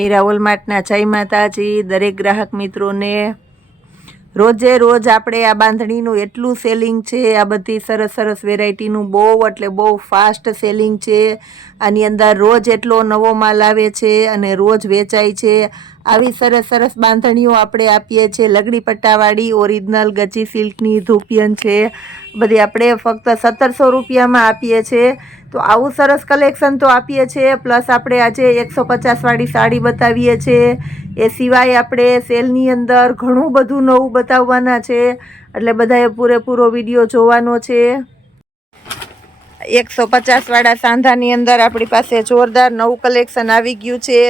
મીરા વોલમાર્ટના જય માતાજી દરેક ગ્રાહક મિત્રોને। રોજે રોજ આપણે આ બાંધણીનું એટલું સેલિંગ છે, આ બધી સરસ સરસ વેરાયટીનું બહુ એટલે બહુ ફાસ્ટ સેલિંગ છે। આની અંદર રોજ એટલો નવો માલ આવે છે અને રોજ વેચાય છે। આવી સરસ સરસ બાંધણીઓ આપણે આપીએ છીએ, લગડી પટ્ટાવાળી ઓરિજિનલ ગજી સિલ્કની ધૂપિયન છે, બધી આપણે ફક્ત 1700 રૂપિયામાં આપીએ છીએ। તો આવું સરસ કલેક્શન તો આપીએ છીએ, પ્લસ આપણે આજે 150 વાળી સાડી બતાવીએ છીએ। એ સિવાય આપણે સેલની અંદર ઘણું બધું નવું બતાવવાના છે, એટલે બધાએ પૂરેપૂરો વિડીયો જોવાનો છે। 150 વાળા સાંધાની અંદર આપણી પાસે જોરદાર નવું કલેક્શન આવી ગયું છે,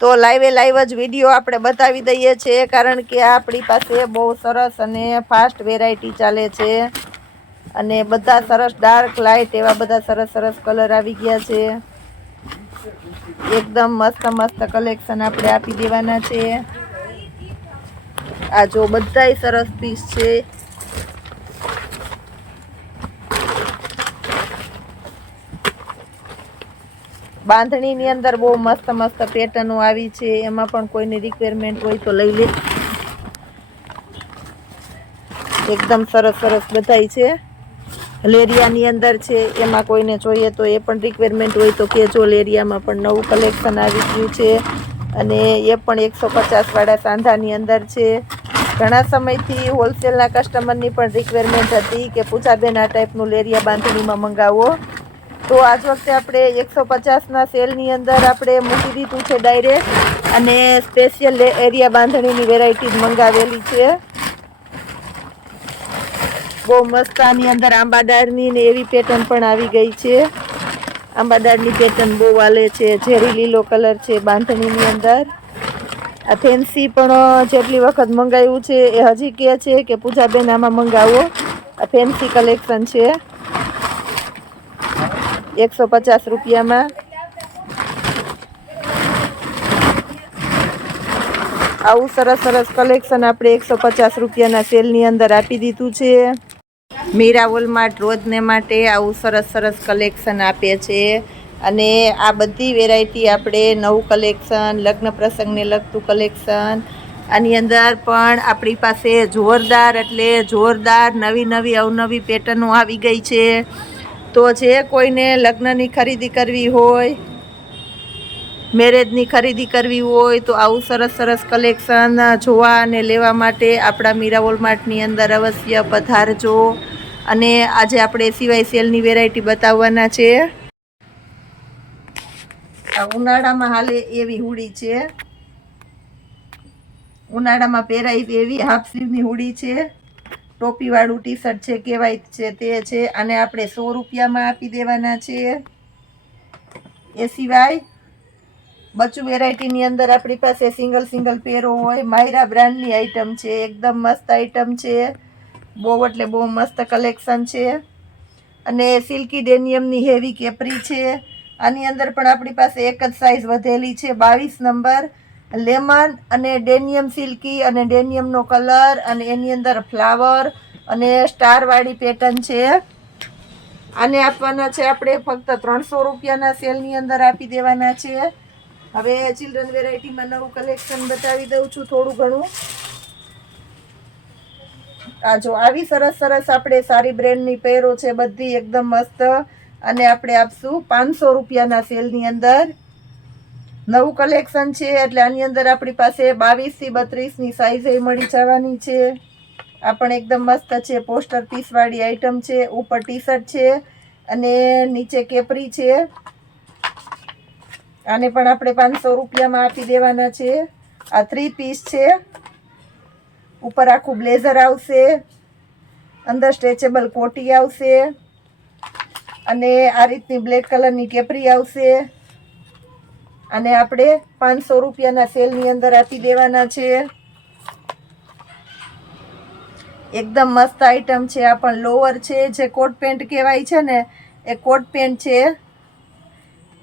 તો લાઈવ જ વિડીયો આપણે બતાવી દઈએ છીએ, કારણ કે આપણી પાસે બહુ સરસ અને ફાસ્ટ વેરાયટી ચાલે છે અને બધા સરસ ડાર્ક લાઇટ એવા બધા સરસ સરસ કલર આવી ગયા છે। એકદમ મસ્ત મસ્ત કલેક્શન આપણે આપી દેવાના છે। આ જો બધાય સરસ પીસ છે। બાંધણીની અંદર બહુ મસ્ત મસ્ત પેટર્નો આવી છે, એમાં પણ કોઈની રિક્વાયરમેન્ટ હોય તો લઈ લે। એકદમ સરસ સરસ બધાય છે। લેરિયાની અંદર છે, એમાં કોઈને જોઈએ તો એ પણ રિક્વાયરમેન્ટ હોય તો કહેજો। લેરિયામાં પણ નવું કલેક્શન આવી ગયું છે અને એ પણ 150 વાળા સાંધાની અંદર છે। ઘણા સમયથી હોલસેલના કસ્ટમરની પણ રિક્વાયરમેન્ટ હતી કે પૂજાબેન આ ટાઈપનું લેરિયા બાંધણીમાં મંગાવો, તો આજ વખતે આપણે 150ના સેલની અંદર આપણે મૂકી દીધું છે ડાયરેક્ટ, અને સ્પેશિયલ એરિયા બાંધણીની વેરાયટી જ મંગાવેલી છે। બહુ મસ્ત આની અંદર આંબાડાળની ને એવી પેટર્ન પણ આવી ગઈ છે। આંબાડાળની પેટર્ન બહુ હાલે છે, ઝેરી લીલો કલર છે બાંધણીની અંદર। આ ફેન્સી પણ જેટલી વખત મંગાવ્યું છે એ હજી કહે છે કે પૂજાબેન આમાં મંગાવો। આ ફેન્સી કલેક્શન છે 150 રૂપિયામાં। આવું સરસ સરસ કલેક્શન આપણે 150 રૂપિયાના સેલની અંદર આપી દીધું છે। મીરા વોલમાર્ટ રોજને માટે આવું સરસ સરસ કલેક્શન આપે છે, અને આ બધી વેરાયટી આપણે નવું કલેક્શન, લગ્ન પ્રસંગને લગતું કલેક્શન, આની અંદર પણ આપણી પાસે જોરદાર એટલે જોરદાર નવી નવી અવનવી પેટર્નો આવી ગઈ છે। તો જે કોઈને લગ્નની ખરીદી કરવી હોય, મેરેજની ખરીદી કરવી હોય, તો આવું સરસ સરસ કલેક્શન જોવા અને લેવા માટે આપણા મીરા વોલમાર્ટની અંદર અવશ્ય પધારજો। અને આજે આપણે સિવાય સેલની વેરાયટી બતાવવાના છે। આ ઉનાળામાં હાલે એવી હુડી છે, ઉનાળામાં પહેરાય એવી હાફ સ્લીવની હુડી છે, ટોપીવાળું ટી શર્ટ છે કહેવાય છે તે છે, અને આપણે 100 રૂપિયામાં આપી દેવાના છે। એ સિવાય બચું વેરાયટીની અંદર આપણી પાસે સિંગલ પેરો હોય, માયરા બ્રાન્ડની આઈટમ છે, એકદમ મસ્ત આઈટમ છે, બહુ એટલે બહુ મસ્ત કલેક્શન છે। અને સિલ્કી ડેનિયમની હેવી કેપરી છે, આની અંદર પણ આપણી પાસે એક જ સાઇઝ વધેલી છે 22 નંબર, લેમન અને ડેનિયમ સિલ્કી અને ડેનિયમનો કલર, અને એની અંદર ફ્લાવર અને સ્ટારવાળી પેટર્ન છે। આને આપવાના છે આપણે ફક્ત 300 રૂપિયાના સેલની અંદર આપી દેવાના છે। હવે ચિલ્ડ્રન વેરાયટીમાં નવું કલેક્શન બતાવી દઉં છું થોડું ઘણું। આ જો આવી સરસ સરસ આપણે સારી બ્રેન્ડની પહેરો છે, બધી એકદમ મસ્ત, અને આપણે આપશું 500 રૂપિયાના સેલની અંદર। નવું કલેક્શન છે એટલે આની અંદર આપણી પાસે 22 થી 32ની સાઈઝ મળી જવાની છે। આ પણ એકદમ મસ્ત છે, પોસ્ટર પીસવાળી આઈટમ છે, ઉપર ટી શર્ટ છે અને નીચે કેપરી છે। આને પણ આપણે 500 રૂપિયામાં આપી દેવાના છે। આ 3 પીસ છે, ઉપર આખું બ્લેઝર આવશે, અંદર સ્ટ્રેચેબલ કોટી આવશે, અને આ રીતની બ્લેક કલરની કેપરી આવશે, અને આપણે 500 રૂપિયાના સેલની અંદર આપી દેવાના છે। એકદમ મસ્ત આઈટમ છે। આ પણ લોવર છે, જે કોટ પેન્ટ કહેવાય છે ને એ કોટ પેન્ટ છે,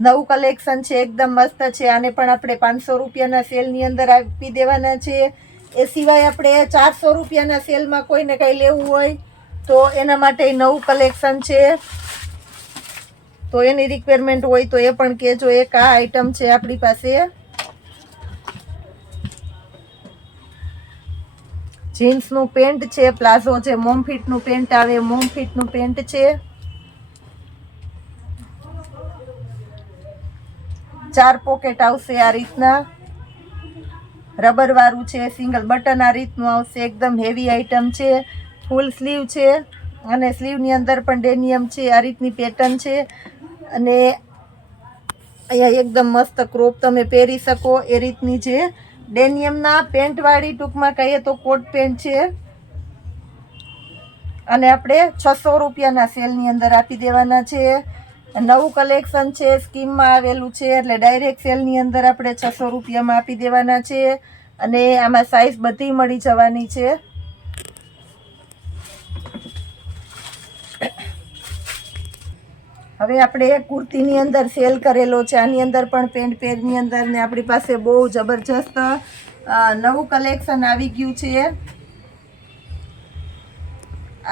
નવું કલેક્શન છે, એકદમ મસ્ત છે। આને પણ આપણે 500 રૂપિયાના સેલની અંદર આપી દેવાના છે। એ સિવાય આપણે 400 રૂપિયાના સેલમાં કોઈને કંઈ લેવું હોય તો એના માટે નવું કલેક્શન છે, તો એની રિક્વાયરમેન્ટ હોય તો એ પણ કહેજો। એક આ આઈટમ છે આપણી પાસે, જીન્સનું પેન્ટ છે, પ્લાઝો છે, મોમ ફિટનું પેન્ટ આવે, મોમ ફિટનું પેન્ટ છે, 4 પોકેટ આવશે આ રીતના, રબર વાળું છે, સિંગલ બટન આ રીતનું આવશે, એકદમ હેવી આઈટમ છે, ફૂલ સ્લીવ છે અને સ્લીવની અંદર પણ ડેનિયમ છે, આ રીતની પેટર્ન છે અને અહીંયા એકદમ મસ્ત ક્રોપ તમે પહેરી શકો એ રીતની છે. ડેનિયમના પેન્ટવાળી ટૂંકમાં કહીએ તો કોટ પેન્ટ છે અને આપણે 600 રૂપિયાના સેલની અંદર આપી દેવાના છે. નવું કલેક્શન છે, સ્કીમમાં આવેલું છે એટલે ડાયરેક્ટ સેલની અંદર આપણે 600 રૂપિયામાં આપી દેવાના છે અને આમાં સાઇઝ બધી મળી જવાની છે. હવે આપણે કુર્તીની અંદર સેલ કરેલો છે, આની અંદર પણ પેન્ટ પેરની અંદર ને આપણી પાસે બહુ જબરજસ્ત નવું કલેક્શન આવી ગયું છે.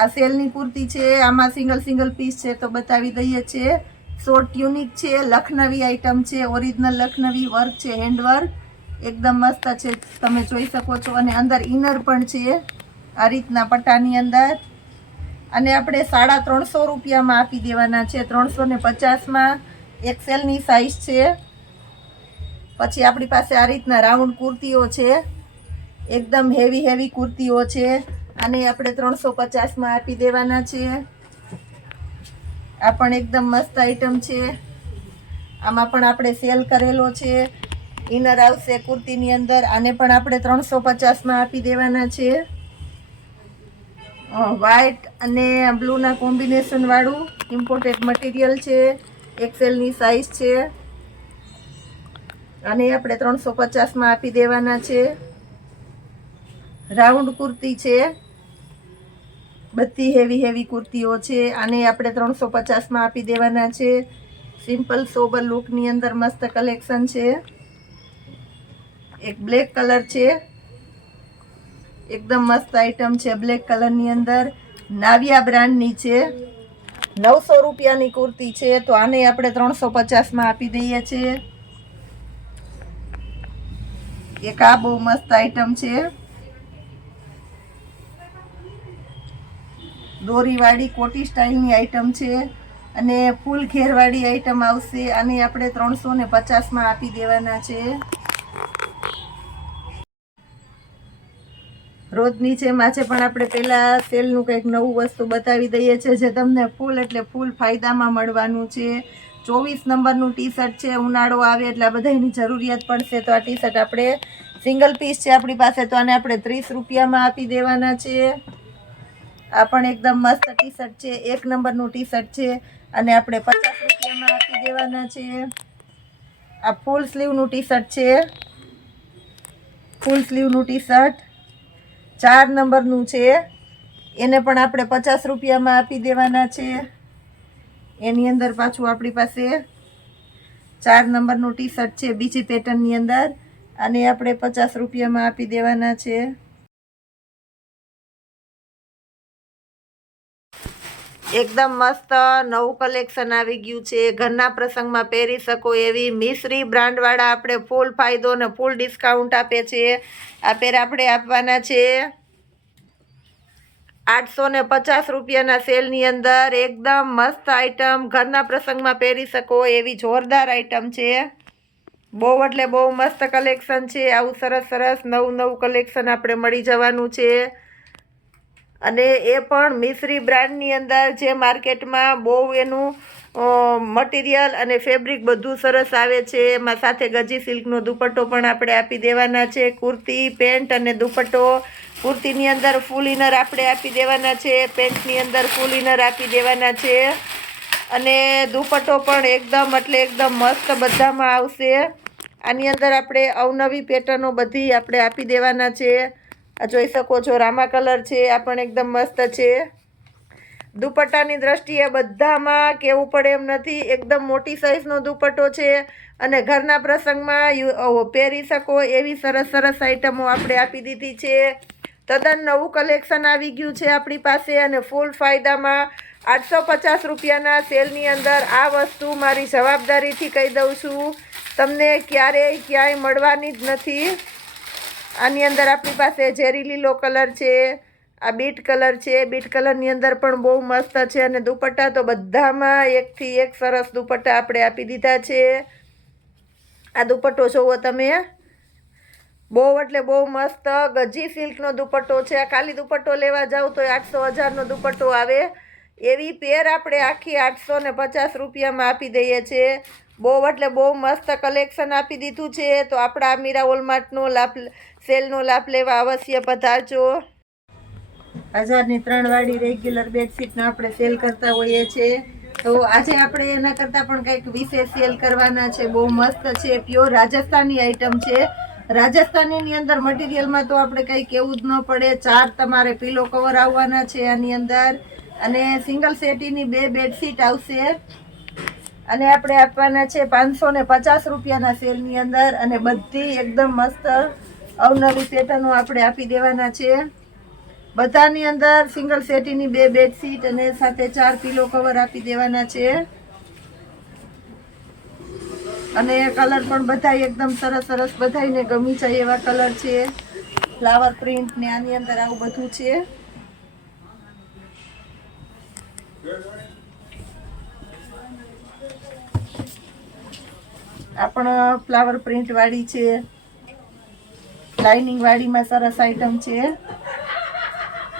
આ સેલની કુર્તી છે, આમાં સિંગલ પીસ છે તો બતાવી દઈએ છીએ. શોર્ટ ટ્યુનિક છે, લખનવી આઈટમ છે, ઓરિજિનલ લખનવી વર્ક છે, હેન્ડવર્ક એકદમ મસ્ત છે, તમે જોઈ શકો છો અને અંદર ઇનર પણ છે આ રીતના પટ્ટાની અંદર અને આપણે 350 રૂપિયામાં આપી દેવાના છે. 350માં એક્સેલની સાઇઝ છે. પછી આપણી પાસે આ રીતના રાઉન્ડ કુર્તીઓ છે, એકદમ હેવી કુર્તીઓ છે અને આપણે 350માં આપી દેવાના છે. આ પણ એકદમ મસ્ત આઈટમ છે, આમાં પણ આપણે સેલ કરેલો છે. ઇનર આવશે કુર્તીની અંદર, આને પણ આપણે 350માં આપી દેવાના છે. વ્હાઈટ અને બ્લુના કોમ્બિનેશન વાળું ઇમ્પોર્ટેડ મટીરિયલ છે, એક્સેલની સાઇઝ છે અને આપણે 350માં આપી દેવાના છે. રાઉન્ડ કુર્તી છે, બધી હેવી કુર્તીઓ છે, આને આપણે 350માં આપી દેવાના છે. સિમ્પલ સોબર લુકની અંદર મસ્ત કલેક્શન છે. એક બ્લેક કલર છે, એકદમ મસ્ત આઈટમ છે, બ્લેક કલરની અંદર નાવિયા બ્રાન્ડની છે. 900 રૂપિયાની કુર્તી છે તો આને આપણે 350માં આપી દઈએ છીએ. એક આ બહુ મસ્ત આઈટમ છે, દોરીવાળી કોટી સ્ટાઇલની આઈટમ છે અને ફૂલ ઘેરવાળી આઈટમ આવશે. આને આપણે 350માં આપી દેવાના છે. રોજની જેમ આજે પણ આપણે પહેલાં સેલનું કંઈક નવું વસ્તુ બતાવી દઈએ છીએ જે તમને ફૂલ એટલે ફૂલ ફાયદામાં મળવાનું છે. 24 નંબરનું ટી શર્ટ છે, ઉનાળો આવે એટલે બધાની જરૂરિયાત પડશે તો આ ટી શર્ટ આપણે સિંગલ પીસ છે આપણી પાસે તો આને આપણે 30 રૂપિયામાં આપી દેવાના છે. આ પણ એકદમ મસ્ત ટી શર્ટ છે, 1 નંબરનું ટી શર્ટ છે અને આપણે 50 રૂપિયામાં આપી દેવાના છે. આ ફૂલ સ્લીવનું ટી શર્ટ છે, ફૂલ સ્લીવનું ટી શર્ટ 4 નંબરનું છે, એને પણ આપણે 50 રૂપિયામાં આપી દેવાના છે. એની અંદર પાછું આપણી પાસે 4 નંબરનું ટી શર્ટ છે બીજી પેટર્નની અંદર, આને આપણે 50 રૂપિયામાં આપી દેવાના છે. એકદમ મસ્ત નવું કલેક્શન આવી ગયું છે, ઘરના પ્રસંગમાં પહેરી શકો એવી મિશ્રી બ્રાન્ડવાળા આપણે ફૂલ ફાયદો અને ફૂલ ડિસ્કાઉન્ટ આપે છે. આ પેર આપણે આપવાના છે 850 રૂપિયાના સેલની અંદર. એકદમ મસ્ત આઈટમ, ઘરના પ્રસંગમાં પહેરી શકો એવી જોરદાર આઈટમ છે. બહુ એટલે બહુ મસ્ત કલેક્શન છે. આવું સરસ નવું કલેક્શન આપણે મળી જવાનું છે અને એ પણ મિશ્રી બ્રાન્ડની અંદર જે માર્કેટમાં બહુ એનું મટીરિયલ અને ફેબ્રિક બધું સરસ આવે છે. એમાં સાથે ગજી સિલ્કનો દુપટ્ટો પણ આપણે આપી દેવાના છે. કુર્તી, પેન્ટ અને દુપટ્ટો. કુર્તીની અંદર ફૂલ ઇનર આપણે આપી દેવાના છે, પેન્ટની અંદર ફૂલ ઇનર આપી દેવાના છે અને દુપટ્ટો પણ એકદમ એટલે એકદમ મસ્ત બધામાં આવશે. આની અંદર આપણે અવનવી પેટર્નો બધી આપણે આપી દેવાના છે. આ જોઈ શકો છો, રામા કલર છે, આ પણ એકદમ મસ્ત છે. દુપટ્ટાની દ્રષ્ટિએ બધામાં કહેવું પડે એમ નથી, એકદમ મોટી સાઇઝનો દુપટ્ટો છે અને ઘરના પ્રસંગમાં પહેરી શકો એવી સરસ આઈટમો આપણે આપી દીધી છે. તદ્દન નવું કલેક્શન આવી ગયું છે આપણી પાસે અને ફૂલ ફાયદામાં 850 રૂપિયાના સેલની અંદર આ વસ્તુ મારી જવાબદારીથી કહી દઉં છું, તમને ક્યારેય ક્યાંય મળવાની જ નથી. આની અંદર આપણી પાસે ઝેરી લીલો કલર છે, આ બીટ કલર છે. બીટ કલરની અંદર પણ બહુ મસ્ત છે. અને દુપટ્ટા તો બધામાં એકથી એક સરસ દુપટ્ટા આપણે આપી દીધા છે. આ દુપટ્ટો જોવો તમે, બહુ એટલે બહુ મસ્ત ગજી સિલ્કનો દુપટ્ટો છે. આ ખાલી દુપટ્ટો લેવા જાવ તો 800-1000નો દુપટ્ટો આવે. એવી પેર આપણે આખી 850 રૂપિયામાં આપી દઈએ છીએ. બહુ એટલે બહુ મસ્ત કલેક્શન આપી દીધું છે. તો આપણા આ મીરા વોલમાર્ટનો સેલનો લાભ લેવા અવશ્ય પધારજો. 1000ની 3 વાળી રેગ્યુલર બેડશીટનો આપણે સેલ કરતા હોઈએ છીએ. તો આજે આપણે એના કરતાં પણ કંઈક વિશેષ સેલ કરવાના છે. બહુ મસ્ત છે, પ્યોર રાજસ્થાની આઈટમ છે. રાજસ્થાનીની અંદર મટીરિયલમાં તો આપણે કંઈ કહેવું જ ન પડે. 4 તમારે પીલો કવર આવવાના છે આની અંદર, અને સિંગલ સેટીની 2 બેડશીટ આવશે. અને આપણે આપવાના છે 550 રૂપિયાના સેલની અંદર. અને બધી એકદમ મસ્ત અવનવી પેટર્નો આપણે આપી દેવાના છે. બધાની અંદર સિંગલ સેટીની 2 બેડશીટ અને સાથે 4 પીલો કવર આપી દેવાના છે. અને કલર પણ બધા એકદમ સરસ સરસ, બધાને ગમી જાય એવા કલર છે. ફ્લાવર પ્રિન્ટ ને આની અંદર આવું બધું છે. આ પણ ફ્લાવર પ્રિન્ટ વાળી છે, લાઇનિંગ વાળીમાં સરસ આઈટમ છે.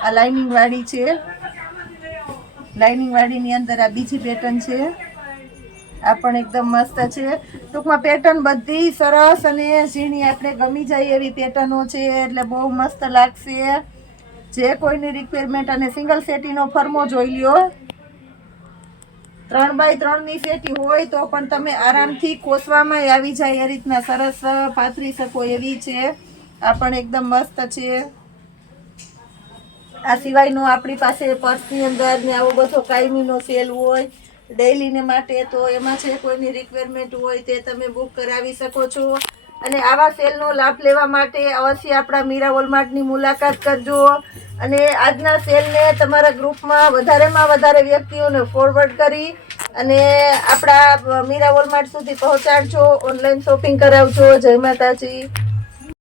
આ લાઇનિંગ વાળી છે. લાઇનિંગ વાળીની અંદર આ બીજી પેટર્ન છે. આ પણ એકદમ મસ્ત છે. ટૂંકમાં પેટર્ન બધી સરસ અને ઝીણી આપણે ગમી જાય એવી પેટર્નો છે. એટલે બહુ મસ્ત લાગશે. જે કોઈની રિક્વાયરમેન્ટ અને સિંગલ સેટીનો ફરમો જોઈ લ્યો. 3x3ની સેટી હોય તો પણ તમે આરામથી કોસવામાં આવી જાય એ રીતના સરસ પાથરી શકો એવી છે. આ પણ એકદમ મસ્ત છે. આ સિવાયનો આપણી પાસે પર્સની અંદર ને આવો બધો કાયમીનો સેલ હોય ડેઈલીને માટે, તો એમાં છે કોઈની રિક્વાયરમેન્ટ હોય તે તમે બુક કરાવી શકો છો. અને આવા સેલનો લાભ લેવા માટે અવશ્ય આપણા મીરા વોલમાર્ટની મુલાકાત કરજો. અને આજના સેલને તમારા ગ્રુપમાં વધારેમાં વધારે વ્યક્તિઓને ફોરવર્ડ કરી અને આપણા મીરા વોલમાર્ટ સુધી પહોંચાડજો. ઓનલાઈન શોપિંગ કરાવજો. જય માતાજી.